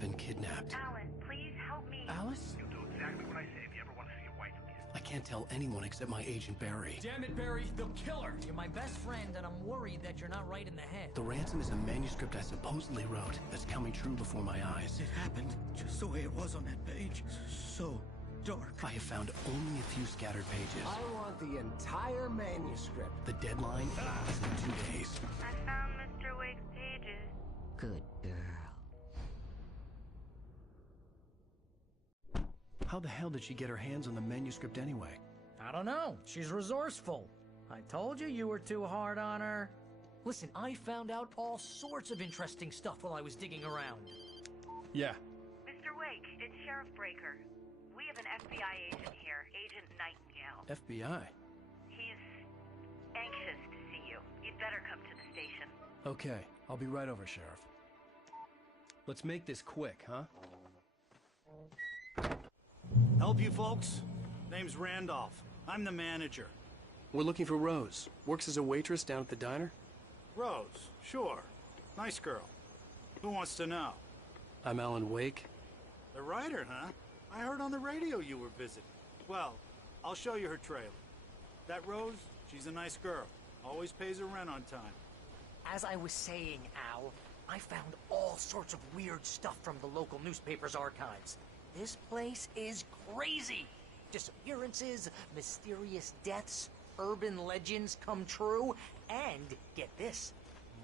been kidnapped. Alan, please help me. Alice? You'll do exactly what I say if you ever want to see your wife again. I can't tell anyone except my agent Barry. Damn it, Barry, they'll kill her! You're my best friend, and I'm worried that you're not right in the head. The ransom is a manuscript I supposedly wrote that's coming true before my eyes. It happened just the way it was on that page. So dark. I have found only a few scattered pages. I want the entire manuscript. The deadline is in 2 days. I found Mr. Wake's pages. Good girl. How the hell did she get her hands on the manuscript anyway? I don't know. She's resourceful. I told you you were too hard on her. Listen, I found out all sorts of interesting stuff while I was digging around. Yeah. Mr. Wake, it's Sheriff Breaker. We have an FBI agent here, Agent Nightingale. FBI? He's anxious to see you. You'd better come to the station. Okay, I'll be right over, Sheriff. Let's make this quick, huh? Help you folks? Name's Randolph. I'm the manager. We're looking for Rose. Works as a waitress down at the diner. Rose, sure. Nice girl. Who wants to know? I'm Alan Wake. The writer, huh? I heard on the radio you were visiting. Well, I'll show you her trailer. That Rose, she's a nice girl. Always pays her rent on time. As I was saying, Al, I found all sorts of weird stuff from the local newspaper's archives. This place is crazy. Disappearances, mysterious deaths, urban legends come true, and get this,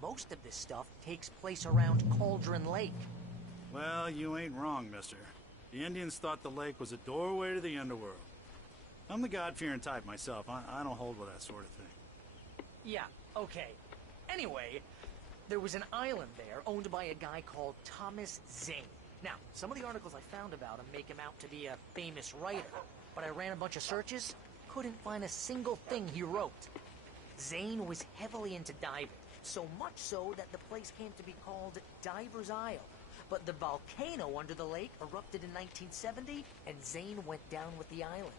most of this stuff takes place around Cauldron Lake. Well, you ain't wrong, mister. The Indians thought the lake was a doorway to the underworld. I'm the God-fearing type myself. I don't hold with that sort of thing. Yeah, okay. Anyway, there was an island there owned by a guy called Thomas Zane. Now, some of the articles I found about him make him out to be a famous writer, but I ran a bunch of searches, couldn't find a single thing he wrote. Zane was heavily into diving, so much so that the place came to be called Diver's Isle. But the volcano under the lake erupted in 1970, and Zane went down with the island.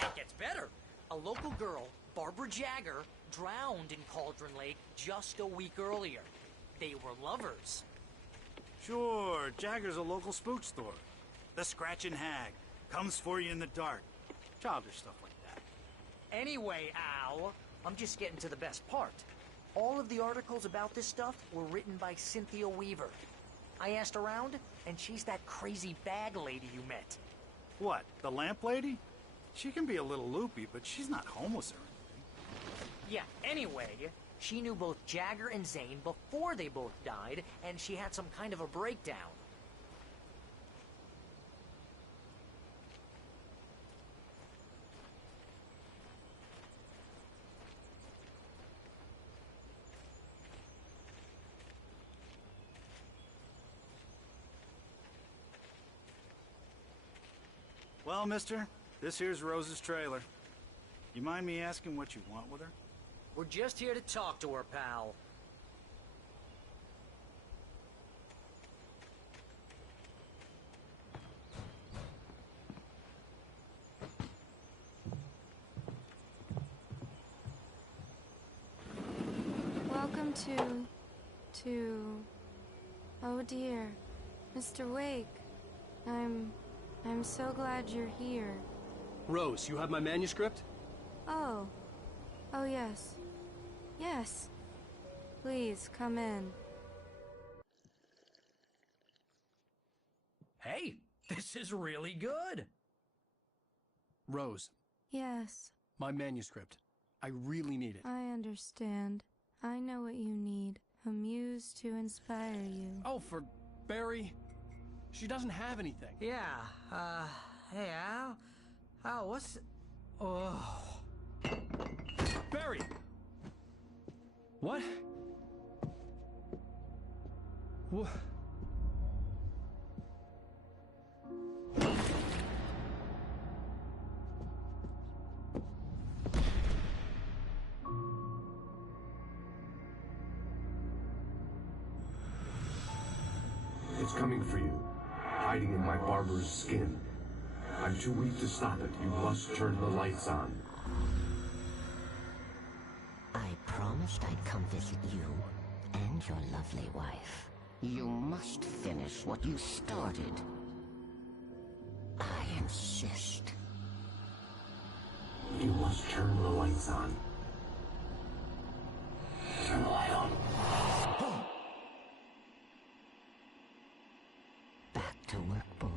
It gets better. A local girl, Barbara Jagger, drowned in Cauldron Lake just a week earlier. They were lovers. Sure, Jagger's a local spook store. The Scratchin' Hag. Comes for you in the dark. Childish stuff like that. Anyway, Al, I'm just getting to the best part. All of the articles about this stuff were written by Cynthia Weaver. I asked around, and she's that crazy bag lady you met. What, the lamp lady? She can be a little loopy, but she's not homeless or anything. Yeah, anyway, she knew both Jagger and Zane before they both died, and she had some kind of a breakdown. Well, mister, this here's Rose's trailer. You mind me asking what you want with her? We're just here to talk to her, pal. Welcome to... Oh dear, Mr. Wake. I'm so glad you're here. Rose, you have my manuscript? Oh. Oh, yes. Yes. Please, come in. Hey, this is really good. Rose, Yes, my manuscript. I really need it. I understand. I know what you need. A muse to inspire you. Oh, for Barry? She doesn't have anything. Yeah, hey, Al? Al, what's... Oh... Barry! What? What? It's coming for you, hiding in my barber's skin. I'm too weak to stop it. You must turn the lights on. I promised I'd come visit you and your lovely wife. You must finish what you started. I insist. You must turn the lights on. Turn the light on. Back to work, boy.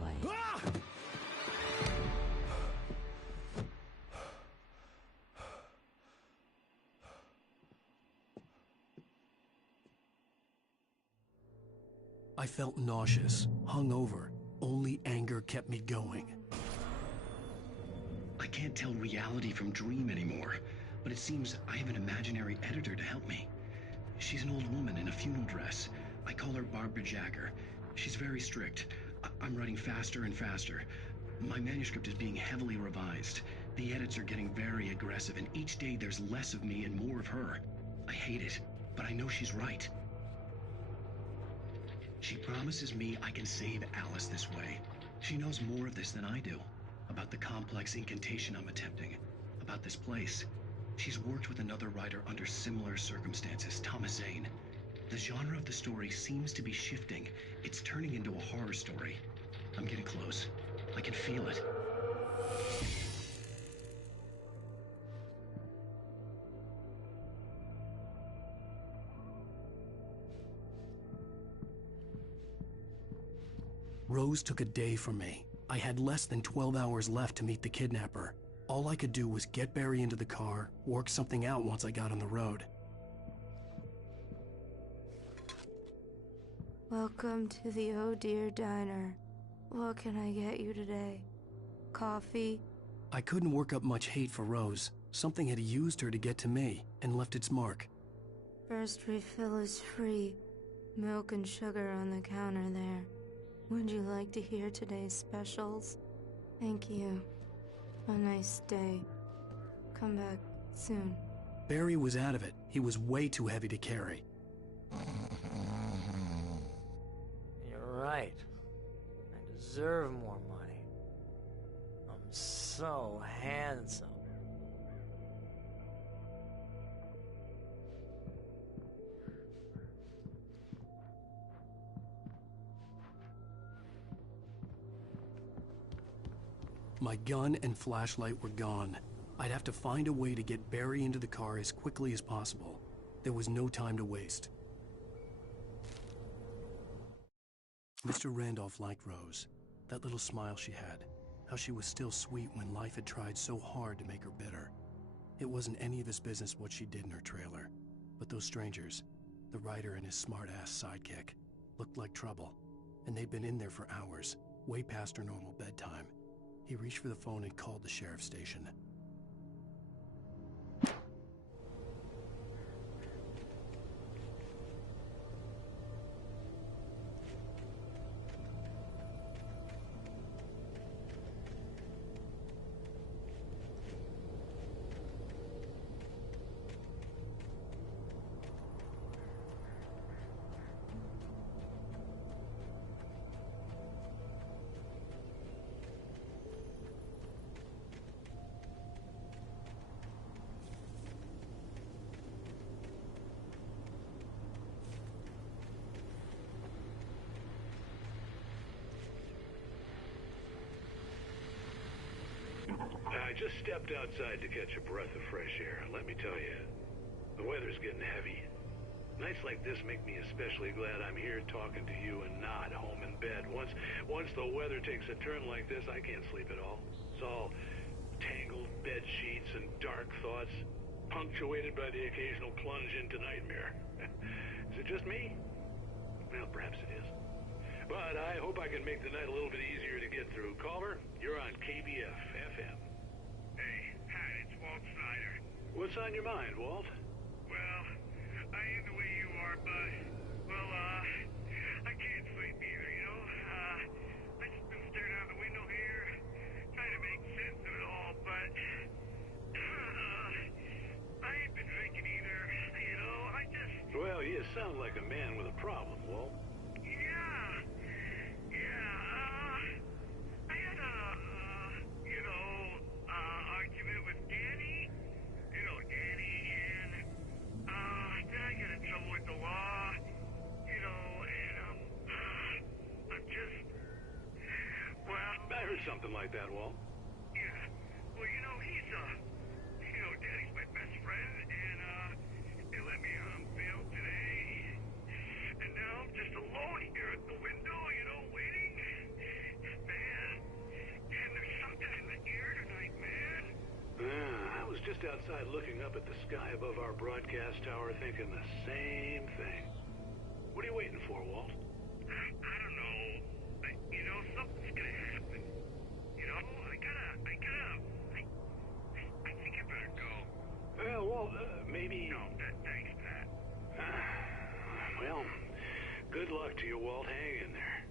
I felt nauseous, hungover. Only anger kept me going. I can't tell reality from dream anymore, but it seems I have an imaginary editor to help me. She's an old woman in a funeral dress. I call her Barbara Jagger. She's very strict. I'm writing faster and faster. My manuscript is being heavily revised. The edits are getting very aggressive, and each day there's less of me and more of her. I hate it, but I know she's right. She promises me I can save Alice this way. She knows more of this than I do. About the complex incantation I'm attempting. About this place. She's worked with another writer under similar circumstances, Thomas Zane. The genre of the story seems to be shifting. It's turning into a horror story. I'm getting close. I can feel it. Rose took a day from me. I had less than 12 hours left to meet the kidnapper. All I could do was get Barry into the car, work something out once I got on the road. Welcome to the Oh Dear Diner. What can I get you today? Coffee? I couldn't work up much hate for Rose. Something had used her to get to me and left its mark. First refill is free. Milk and sugar on the counter there. Would you like to hear today's specials? Thank you. A nice day. Come back soon. Barry was out of it. He was way too heavy to carry. You're right. I deserve more money. I'm so handsome. My gun and flashlight were gone. I'd have to find a way to get Barry into the car as quickly as possible. There was no time to waste. Mr. Randolph liked Rose. That little smile she had. How she was still sweet when life had tried so hard to make her bitter. It wasn't any of his business what she did in her trailer. But those strangers, the writer and his smart-ass sidekick, looked like trouble. And they'd been in there for hours, way past her normal bedtime. He reached for the phone and called the sheriff's station. I just stepped outside to catch a breath of fresh air. Let me tell you, the weather's getting heavy. Nights like this make me especially glad I'm here talking to you and not home in bed. Once the weather takes a turn like this, I can't sleep at all. It's all tangled bed sheets and dark thoughts, punctuated by the occasional plunge into nightmare. Is it just me? Well, perhaps it is. But I hope I can make the night a little bit easier to get through. Caller, you're on KBF FM. Hey, Pat, it's Walt Snyder. What's on your mind, Walt? Well, I ain't the way you are, but, well, I can't sleep either, you know? I just been staring out the window here, trying to make sense of it all, but, I ain't been drinking either, you know? I just... Well, you sound like a man with a problem, Walt. Yeah, something like that, Walt? Yeah. Well, he's, Daddy's my best friend, and, he let me bail today. And now I'm just alone here at the window, waiting. Man, there's something in the air tonight, man. I was just outside looking up at the sky above our broadcast tower thinking the same thing. What are you waiting for, Walt? I don't know. Something's gonna happen. I think I better go. Well, Walt, maybe... No, thanks, Pat. Well, good luck to you, Walt. Hang in there.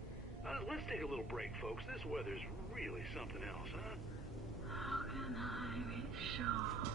Let's take a little break, folks. This weather's really something else, huh? How can I be sure?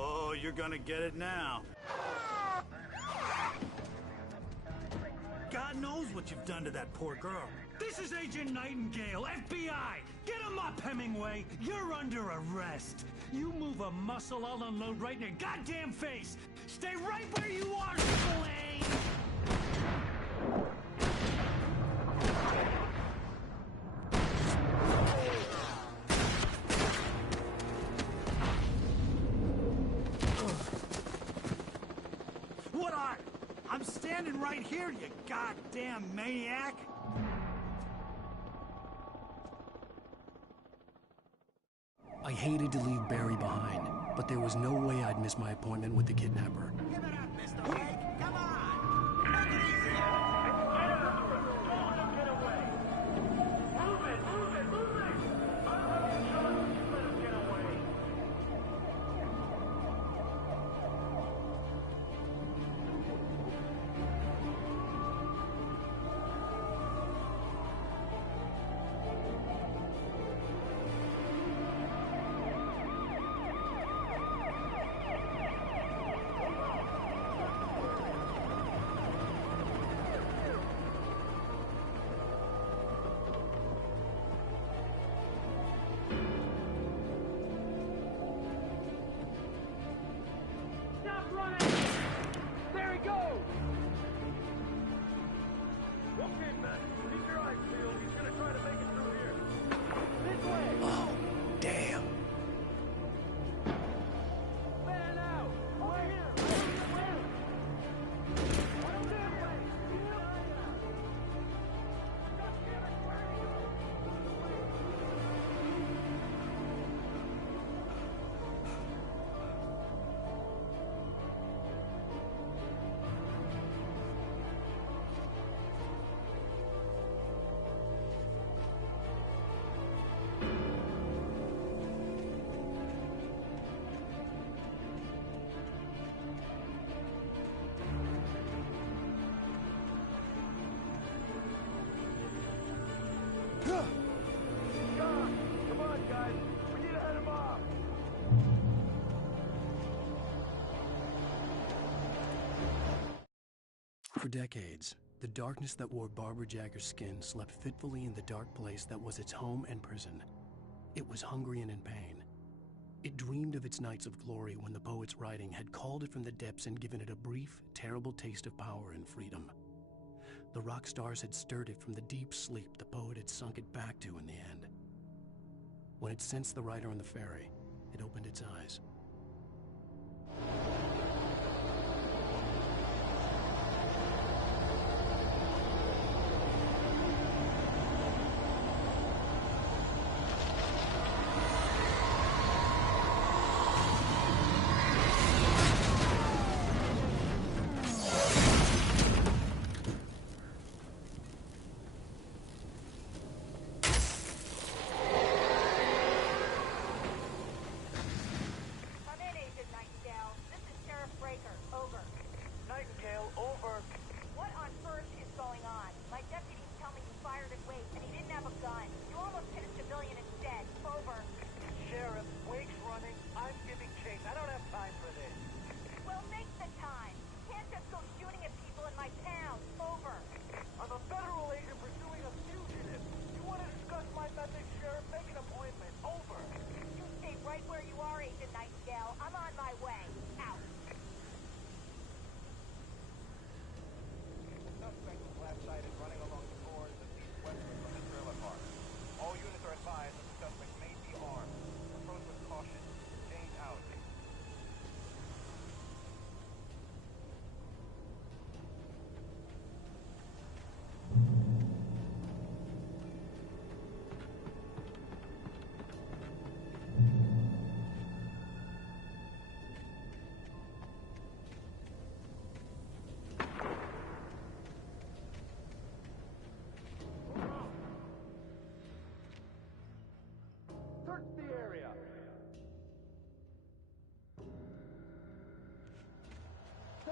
Oh, you're gonna get it now. God knows what you've done to that poor girl. This is Agent Nightingale, FBI! Get him up, Hemingway! You're under arrest! You move a muscle, I'll unload right in your goddamn face! Stay right where you are, Slane! What are? I'm standing right here, you goddamn maniac! I hated to leave Barry behind, but there was no way I'd miss my appointment with the kidnapper. Give it up, Mr. Wake. Come on. Make it easy. Oh, damn. Come on, guys. We need to head him off. For decades, the darkness that wore Barbara Jagger's skin slept fitfully in the dark place that was its home and prison. It was hungry and in pain. It dreamed of its nights of glory when the poet's writing had called it from the depths and given it a brief, terrible taste of power and freedom. The rock stars had stirred it from the deep sleep the poet had sunk it back to in the end. When it sensed the rider on the ferry, it opened its eyes.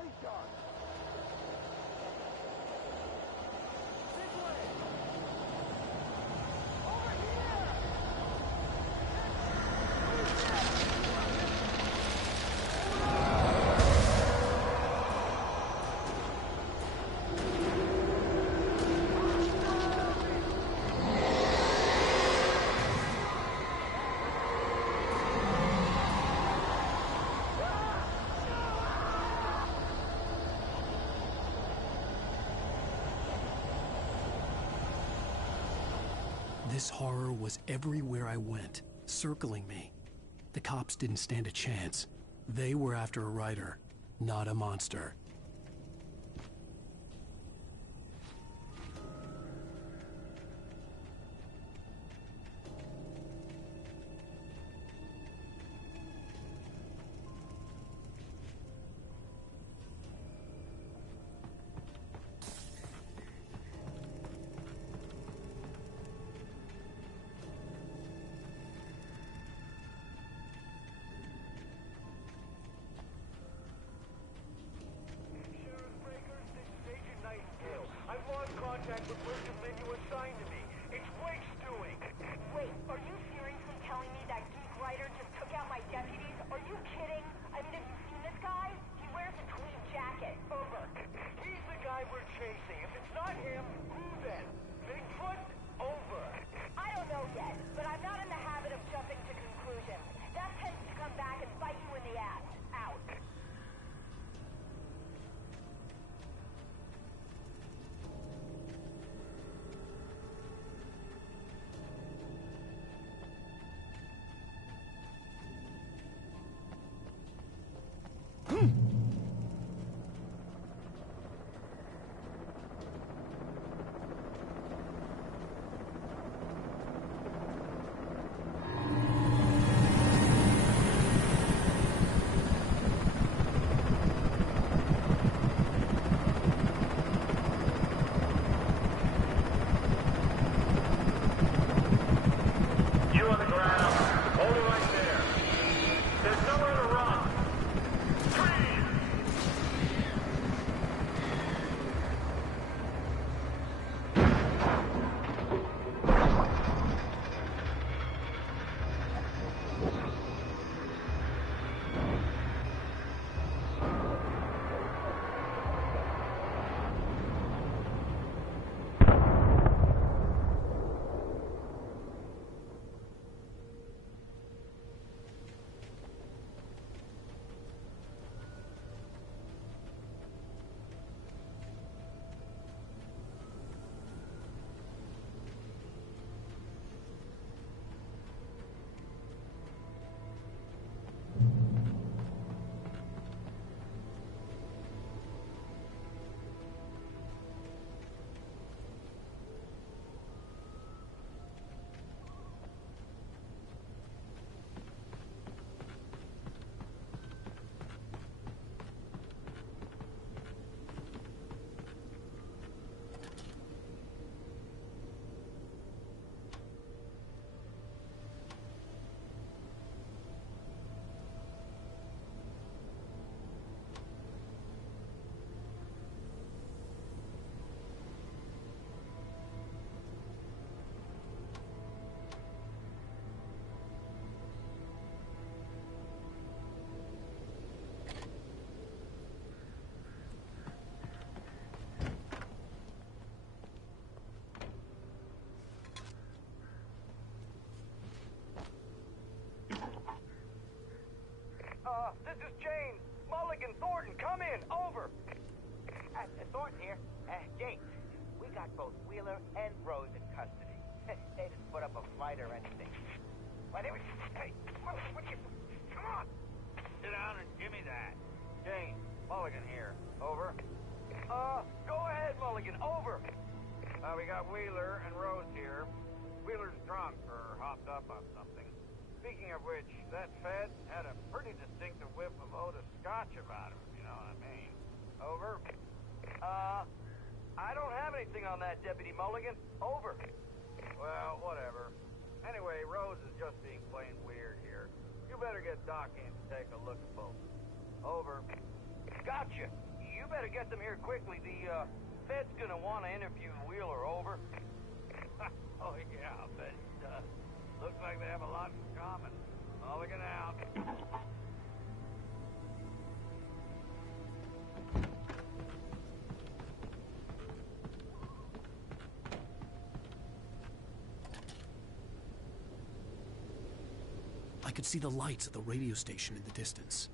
body shot! This way! Over here! This horror was everywhere I went, circling me. The cops didn't stand a chance. They were after a writer, not a monster. Nightingale. I've lost contact with where the men you assigned to me. It's Wake's doing. Wait, are you seriously telling me that geek writer just took out my deputies? Are you kidding? I mean, have you seen this guy? He wears a tweed jacket. Over. He's the guy we're chasing. If it's not him, who then? Bigfoot? Over. I don't know yet, but I'm not in the habit of jumping to conclusions. That tends to come back and bite you in the ass. Out. This is James. Mulligan, Thornton, come in. Over. Thornton here. James, we got both Wheeler and Rose in custody. They didn't put up a fight or anything. Hey, Mulligan, what you... Come on. Sit down and give me that. James, Mulligan here. Over. Go ahead, Mulligan. Over. We got Wheeler and Rose here. Wheeler's drunk or hopped up on something. Speaking of which, that Fed had a pretty distinctive whiff of Otis Scotch about him, you know what I mean. Over. I don't have anything on that, Deputy Mulligan. Over. Well, whatever. Anyway, Rose is just being plain weird here. You better get Doc in to take a look at both. Over. Gotcha. you better get them here quickly. The Fed's gonna want to interview Wheeler. Over. Oh yeah, I bet he does. Looks like they have a lot in common. Mulligan out. I could see the lights at the radio station in the distance.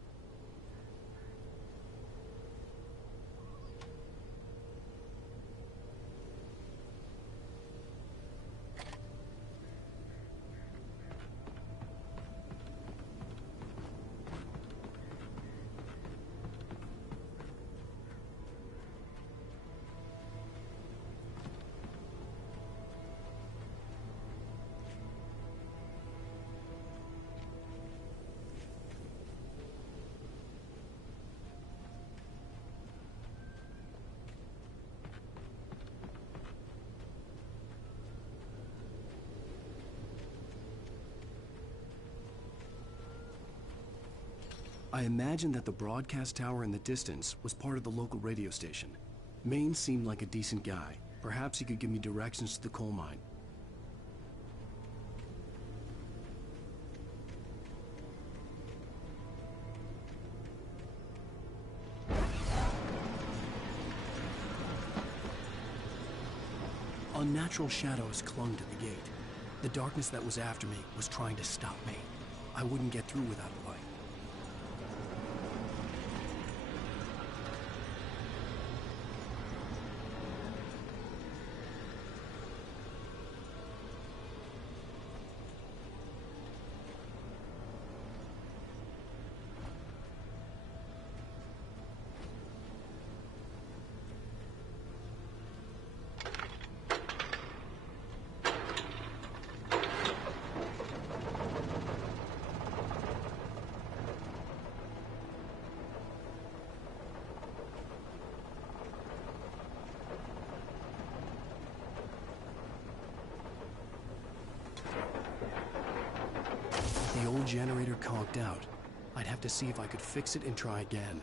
I imagined that the broadcast tower in the distance was part of the local radio station. Maine seemed like a decent guy. Perhaps he could give me directions to the coal mine. Unnatural shadows clung to the gate. The darkness that was after me was trying to stop me. I wouldn't get through without a light. The old generator conked out. I'd have to see if I could fix it and try again.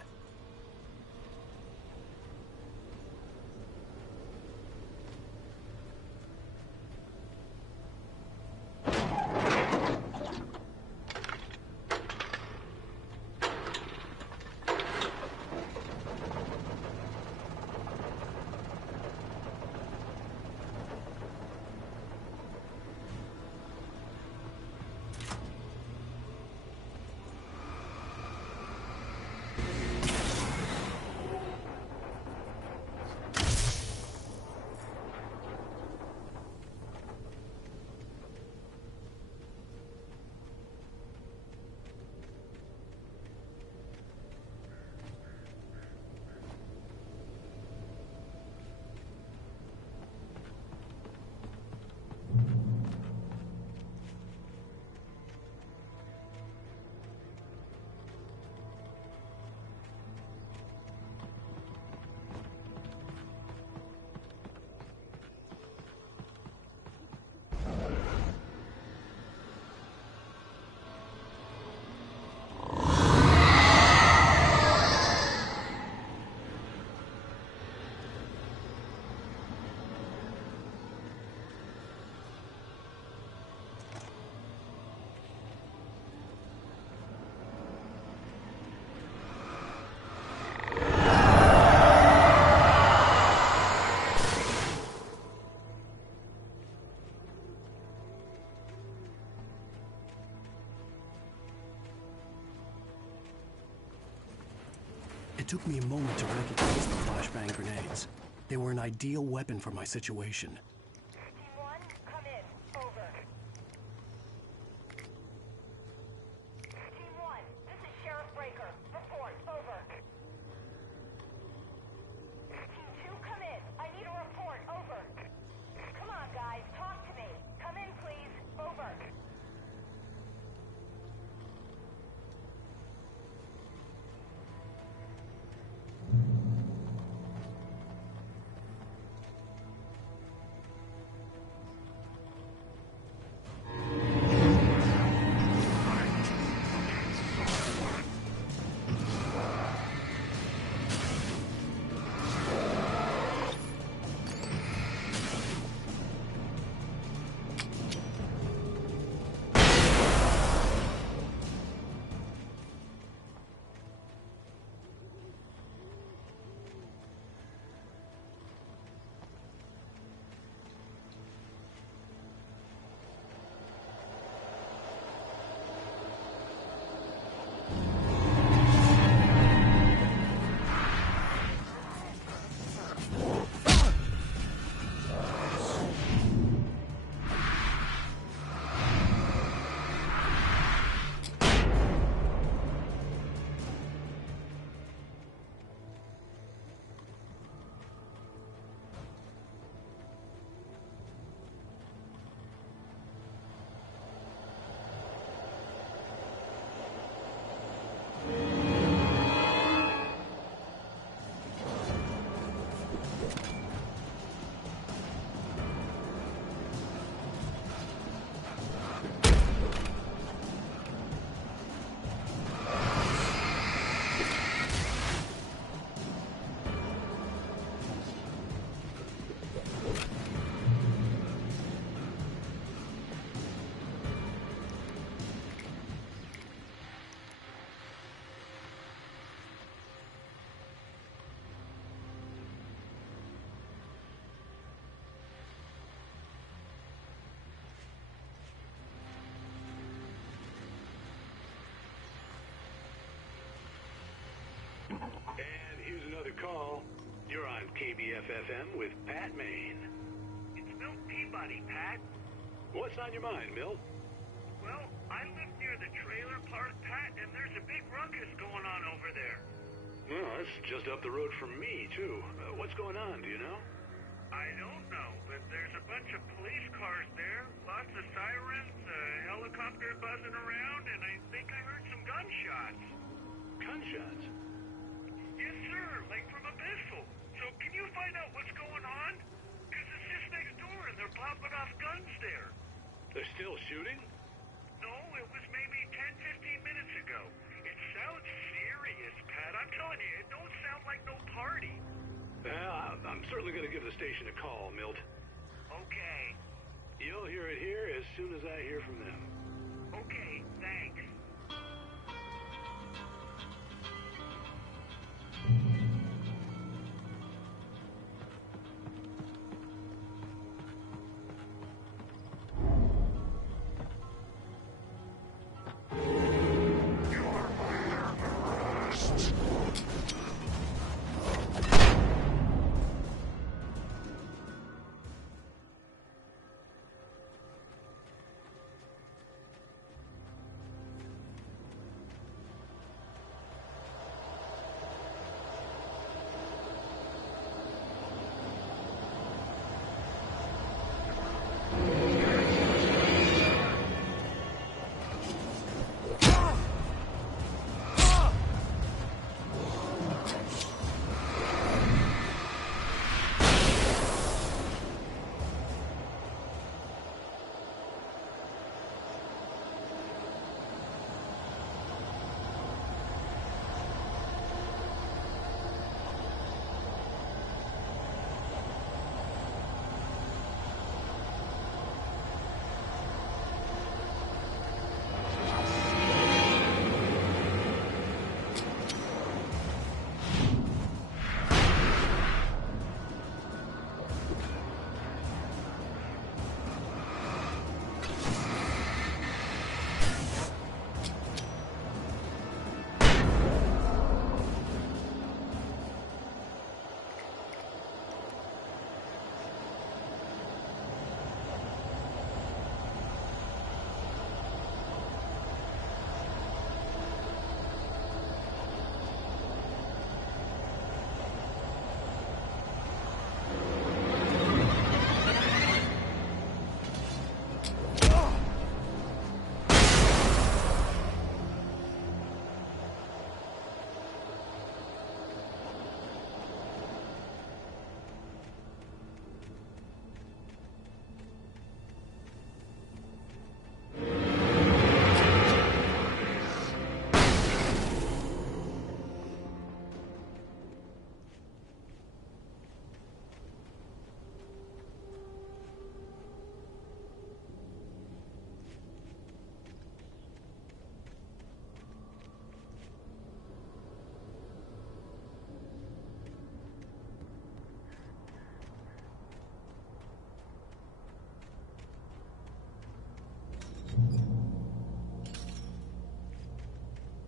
It took me a moment to recognize the flashbang grenades. They were an ideal weapon for my situation. Team 1, come in. Over. Team 1, this is Sheriff Breaker. Report. Over. Team 2, come in. I need a report. Over. Come on, guys. Talk to me. Come in, please. Over. call. You're on KBF-FM with Pat Maine. It's Milt Peabody, Pat. What's on your mind, Milt? Well, I live near the trailer park, Pat, and there's a big ruckus going on over there. Well, that's just up the road from me, too. What's going on, do you know? I don't know, but there's a bunch of police cars there, lots of sirens, a helicopter buzzing around, and I think I heard some gunshots. Gunshots? Yes, sir, like from a pistol. So can you find out what's going on? Because it's just next door and they're popping off guns there. They're still shooting? No, it was maybe 10, 15 minutes ago. It sounds serious, Pat. I'm telling you, it don't sound like no party. Well, I'm certainly going to give the station a call, Milt. Okay. You'll hear it here as soon as I hear from them. Okay, thanks.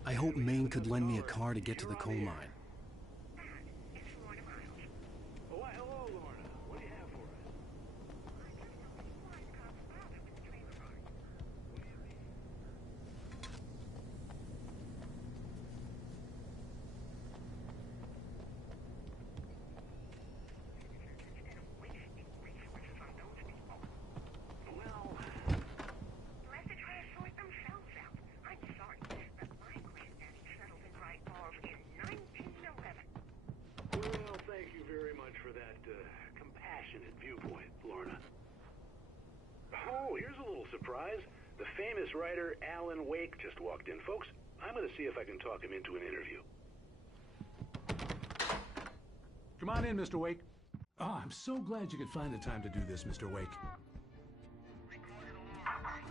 I hope Maine could lend me a car to get to the coal mine. Oh, hello, Lorna. What do you have for us? Oh, here's a little surprise. The famous writer Alan Wake just walked in. Folks, I'm going to see if I can talk him into an interview. Come on in, Mr. Wake. Oh, I'm so glad you could find the time to do this, Mr. Wake.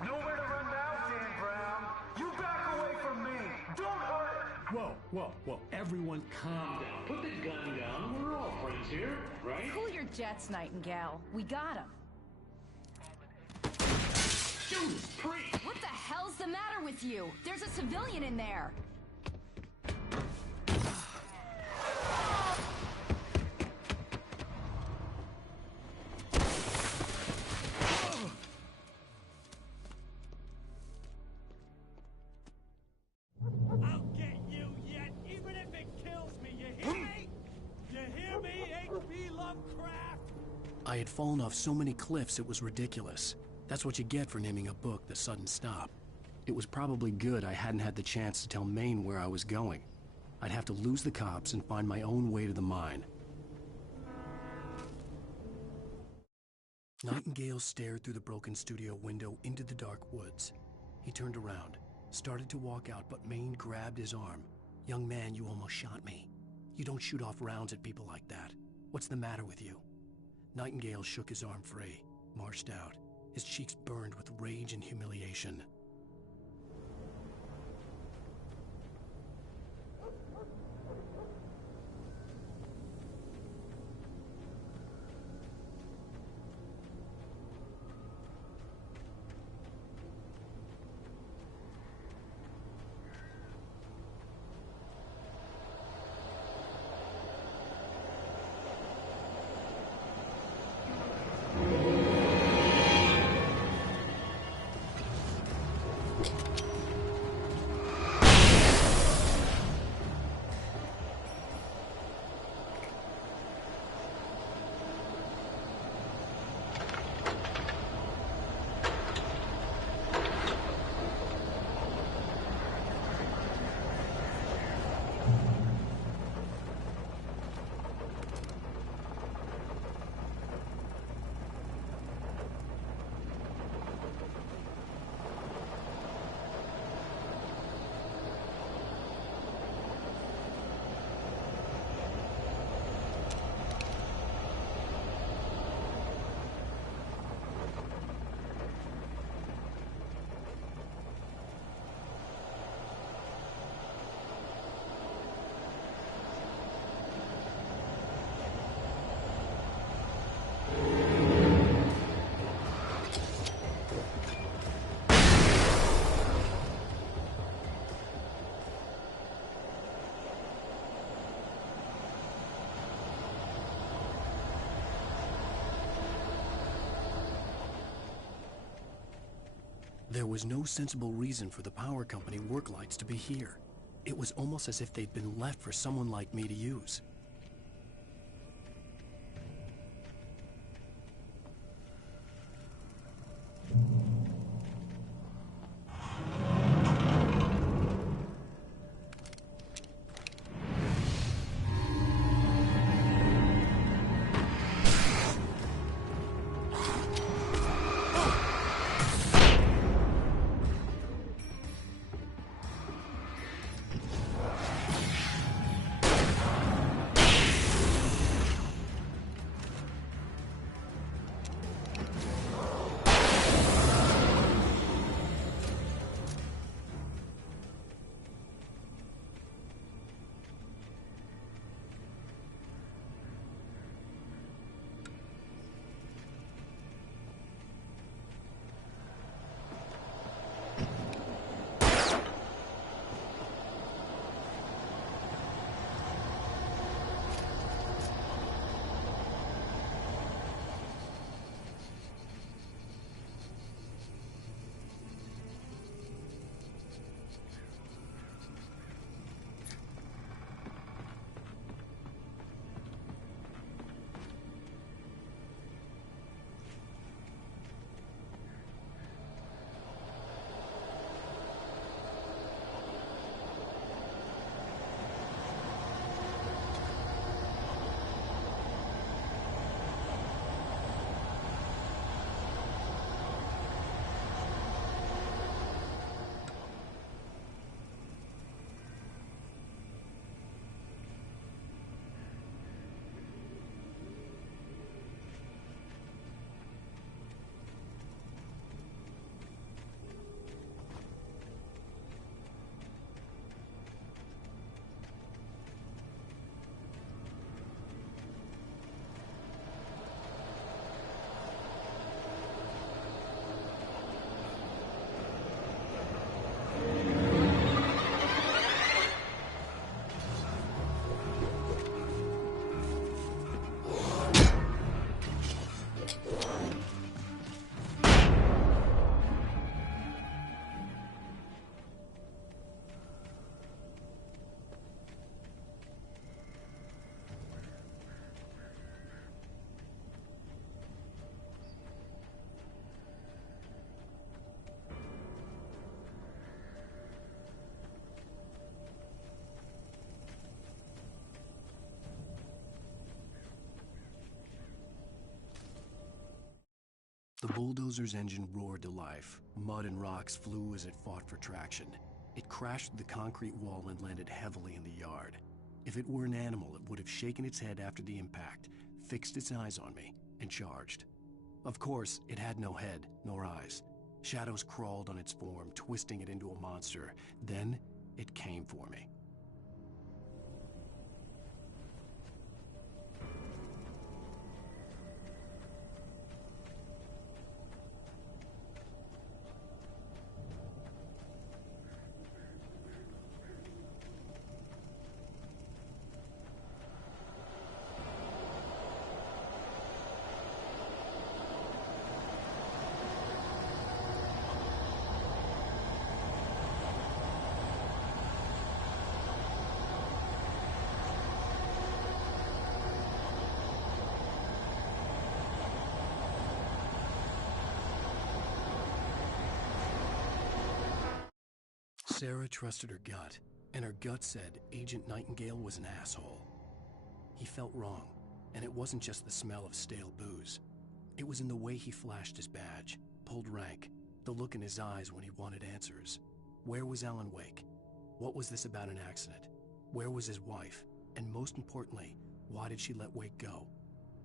Nowhere to run now, Dan Brown. You back away from me. Don't hurt it. Whoa. Everyone calm down. Put the gun down. We're all friends here, right? Cool your jets, Nightingale. We got him. Judas Priest! What the hell's the matter with you? There's a civilian in there. had fallen off so many cliffs it was ridiculous. That's what you get for naming a book The Sudden Stop. It was probably good I hadn't had the chance to tell Maine where I was going. I'd have to lose the cops and find my own way to the mine. Nightingale stared through the broken studio window into the dark woods. He turned around, started to walk out, but Maine grabbed his arm. "Young man, you almost shot me. You don't shoot off rounds at people like that. What's the matter with you?" Nightingale shook his arm free, marched out. His cheeks burned with rage and humiliation. There was no sensible reason for the power company work lights to be here. It was almost as if they'd been left for someone like me to use. The bulldozer's engine roared to life. Mud and rocks flew as it fought for traction. It crashed through the concrete wall and landed heavily in the yard. If it were an animal, it would have shaken its head after the impact, fixed its eyes on me, and charged. Of course, it had no head, nor eyes. Shadows crawled on its form, twisting it into a monster. Then, it came for me. Sarah trusted her gut, and her gut said Agent Nightingale was an asshole. He felt wrong, and it wasn't just the smell of stale booze. It was in the way he flashed his badge, pulled rank, the look in his eyes when he wanted answers. Where was Alan Wake? What was this about an accident? Where was his wife? And most importantly, why did she let Wake go?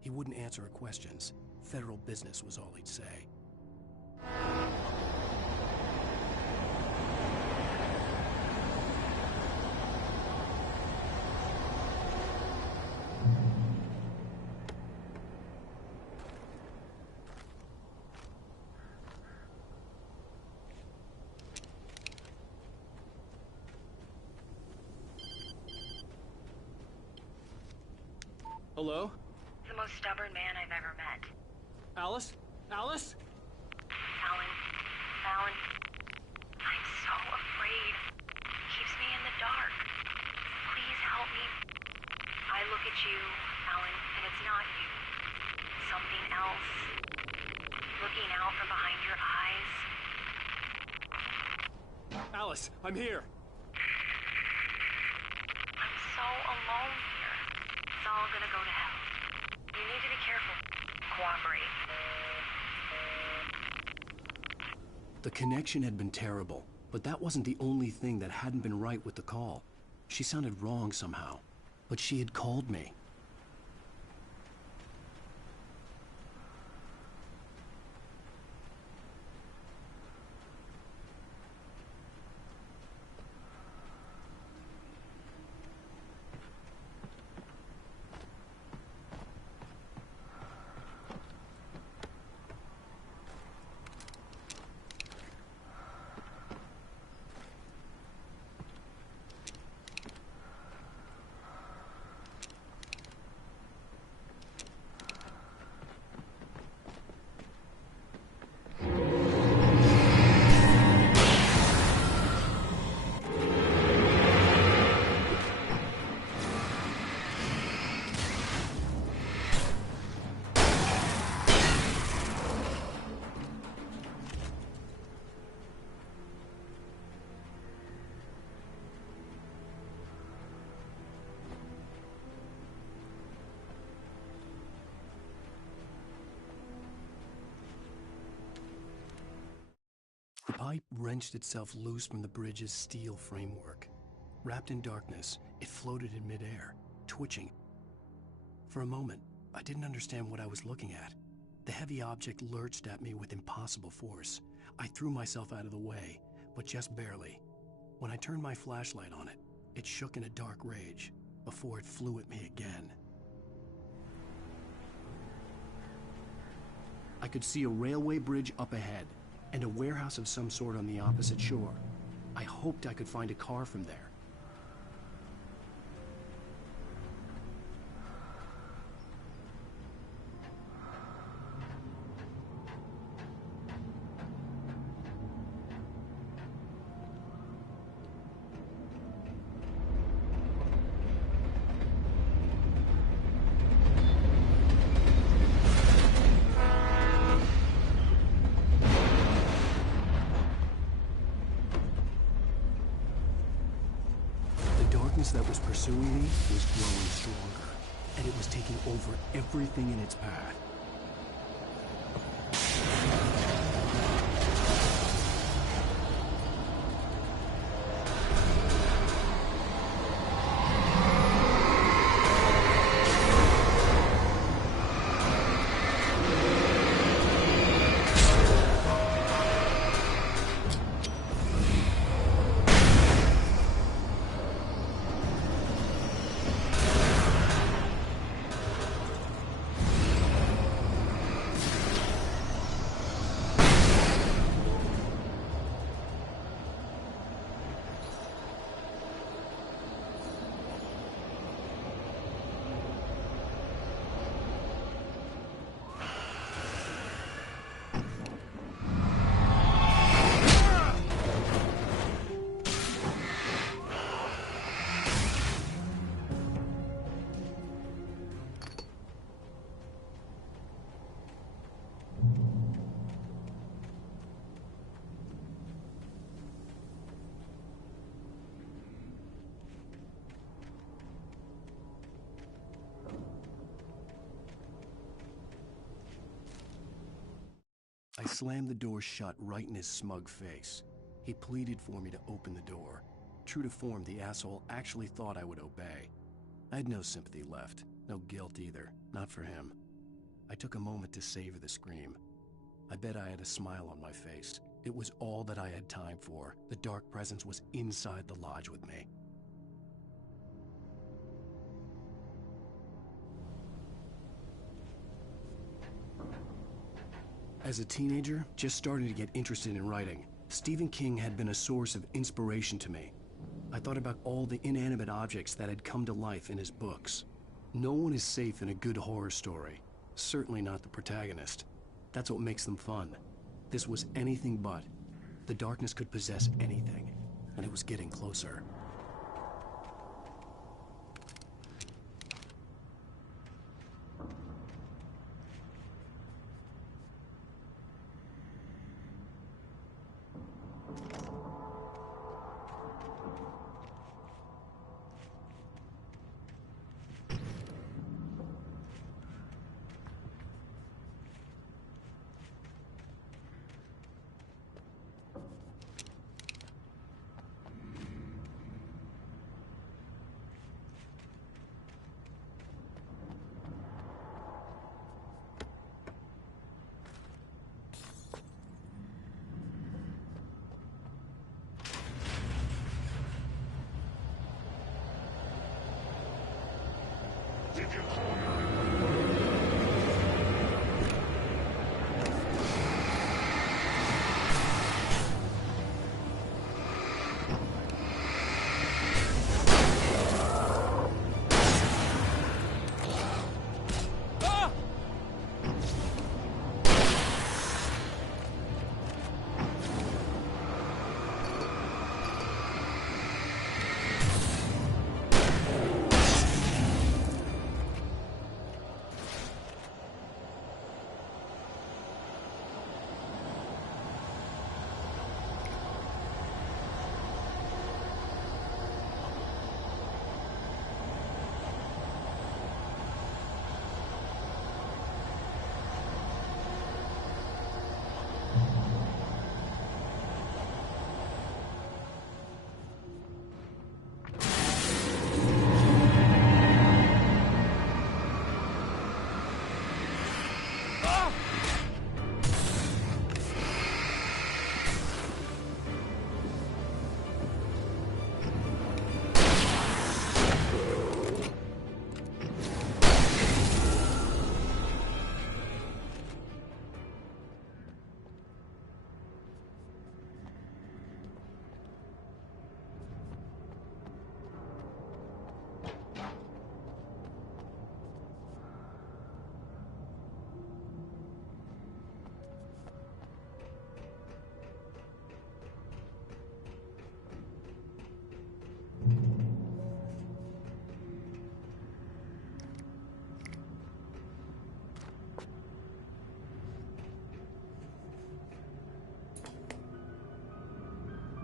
He wouldn't answer her questions. Federal business was all he'd say. Hello? The most stubborn man I've ever met. Alice? Alice? Alan. I'm so afraid. He keeps me in the dark. Please help me. I look at you, Alan, and it's not you. Something else. Looking out from behind your eyes. Alice, I'm here. I'm so alone here. It's all gonna go to hell. You need to be careful. Cooperate. The connection had been terrible, but that wasn't the only thing that hadn't been right with the call. She sounded wrong somehow, but she had called me. The pipe wrenched itself loose from the bridge's steel framework. Wrapped in darkness, it floated in midair, twitching. For a moment, I didn't understand what I was looking at. The heavy object lurched at me with impossible force. I threw myself out of the way, but just barely. When I turned my flashlight on it, it shook in a dark rage, before it flew at me again. I could see a railway bridge up ahead, and a warehouse of some sort on the opposite shore. I hoped I could find a car from there. That was pursuing me was growing stronger, and it was taking over everything in its path. I slammed the door shut right in his smug face. He pleaded for me to open the door. True to form, the asshole actually thought I would obey. I had no sympathy left, no guilt either, not for him. I took a moment to savor the scream. I bet I had a smile on my face. It was all that I had time for. The dark presence was inside the lodge with me. As a teenager, just starting to get interested in writing, Stephen King had been a source of inspiration to me. I thought about all the inanimate objects that had come to life in his books. No one is safe in a good horror story. Certainly not the protagonist. That's what makes them fun. This was anything but. The darkness could possess anything, and it was getting closer.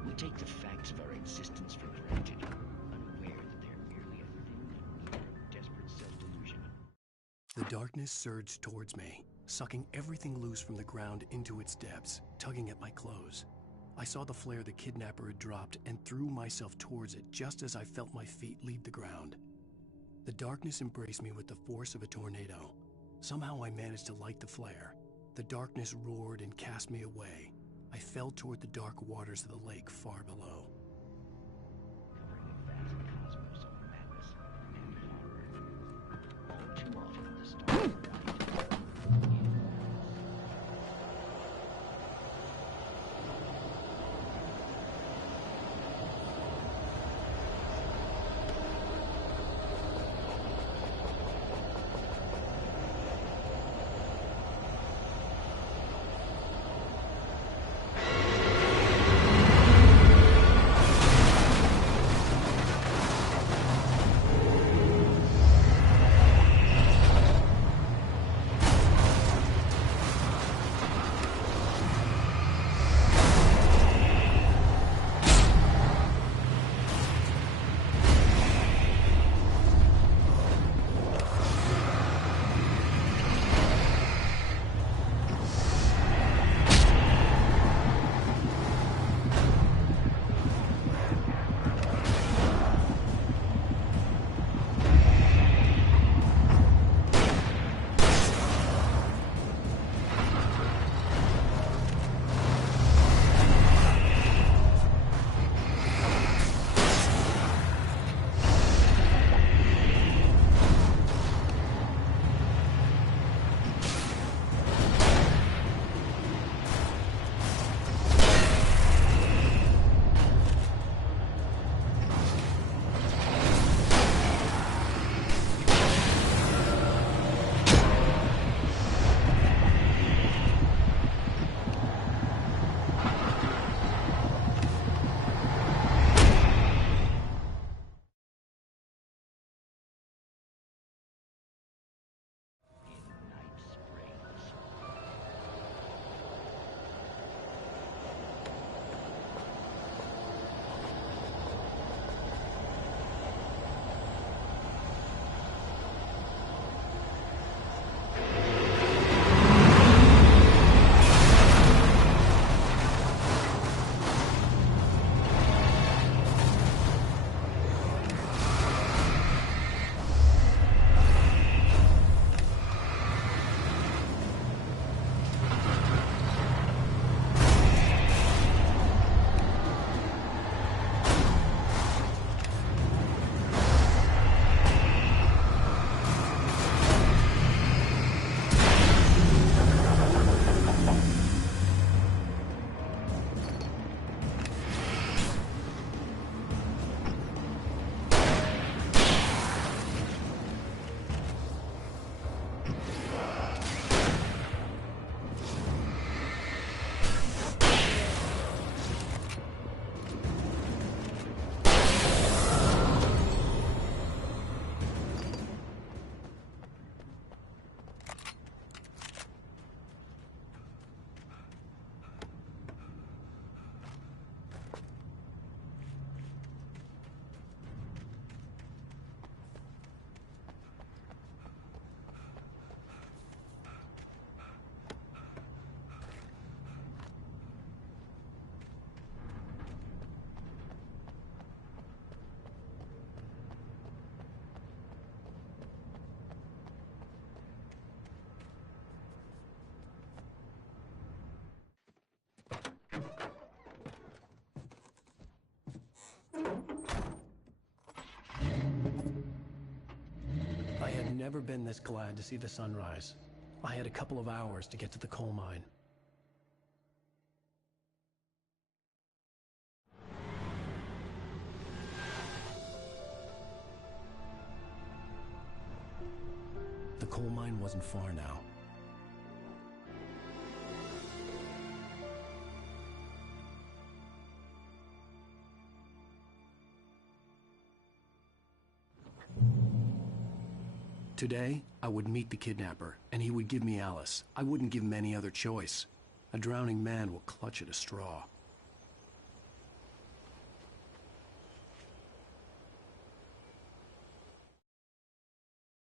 We take the facts of our existence for granted, unaware that they're merely a thin layer of desperate self-delusion. The darkness surged towards me, sucking everything loose from the ground into its depths, tugging at my clothes. I saw the flare the kidnapper had dropped and threw myself towards it just as I felt my feet leave the ground. The darkness embraced me with the force of a tornado. Somehow I managed to light the flare. The darkness roared and cast me away. I fell toward the dark waters of the lake far below. Covering a vast cosmos of madness and horror. All too often the stars are right. never been this glad to see the sunrise. I had a couple of hours to get to the coal mine. The coal mine wasn't far now. Today, I would meet the kidnapper, and he would give me Alice. I wouldn't give him any other choice. A drowning man will clutch at a straw.